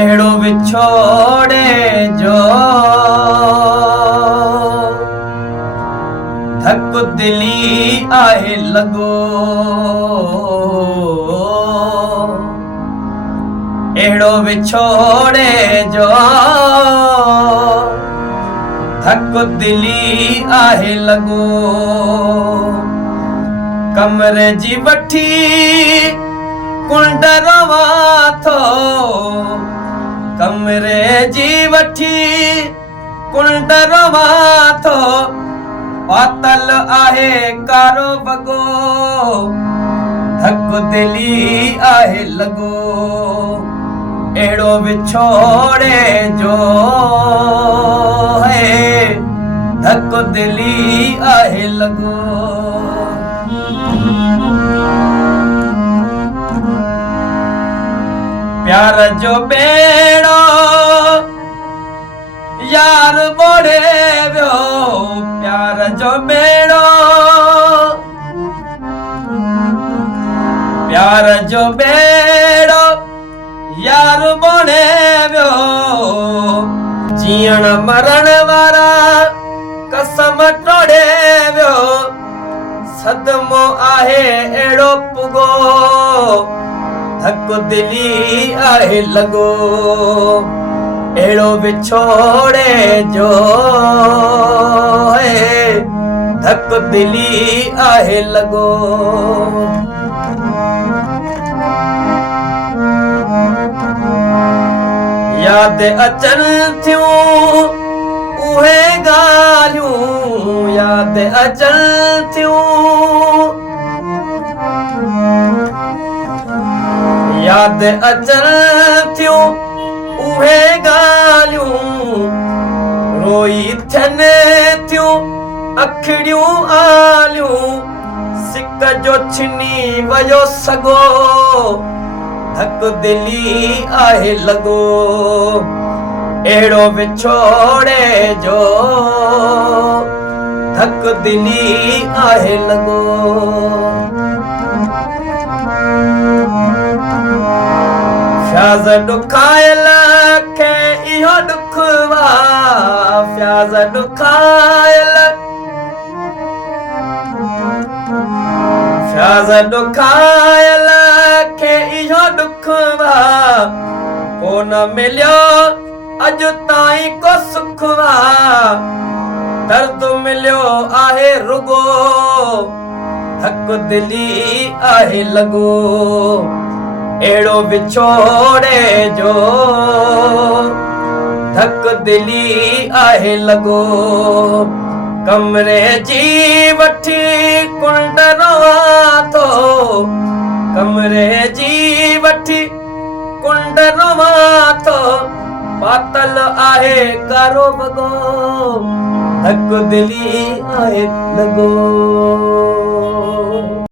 अहिड़ो विछोड़े जो धक दिली आहे लॻो। अहिड़ो विछोड़े जो धक दिली आहे लॻो। कमरे जी वठी कुंड रवां थो, कमरे जी वठी कुंड रवां थो। पातल आहे कारो वॻो, धक दिली आहे लॻो। अहिड़ो विछोड़े जो है धक दिली आहे लॻो। प्यार जो बेड़ो यार मोड़े वियो, प्यार जो बेड़ो प्यार जो बेड़ो यार मोड़े वियो। जीअण मरण वारा कसम टोड़े वियो। सदमो आहे अहिड़ो पुगो, धक दिली आहे लॻो। अहिड़ो विछोड़े जो धक दिली आहे लॻो। यादि अचनि थियूं उहे ॻाल्हियूं, यादि अचनि थियूं, यादि अचनि थियूं उहे ॻाल्हियूं। रोई थियनि थियूं अखिड़ियूं आलियूं। सिक जो छिनी वियो सॻो, धक दिली आहे लॻो। अहिड़ो विछोड़े जो धक दिली आहे लॻो। फ्याज़ ॾुखायल खे इहो ॾुख वा, फ्याज़ ॾुखायल, फ्याज़ ॾुखायल खे इहो ॾुख वा। कोन मिलियो अॼु ताईं को सुख वा, दर्द मिलियो आहे रुगो, धक दिली आहे लॻो। अहिड़ो विछोड़े जो धक दिली आहे लॻो। कमरे जी वठी कुंड रवां थो, कमरे जी वठी कुंड रवां थो। पातल आहे कारो वॻो, धक दिली आहे लॻो।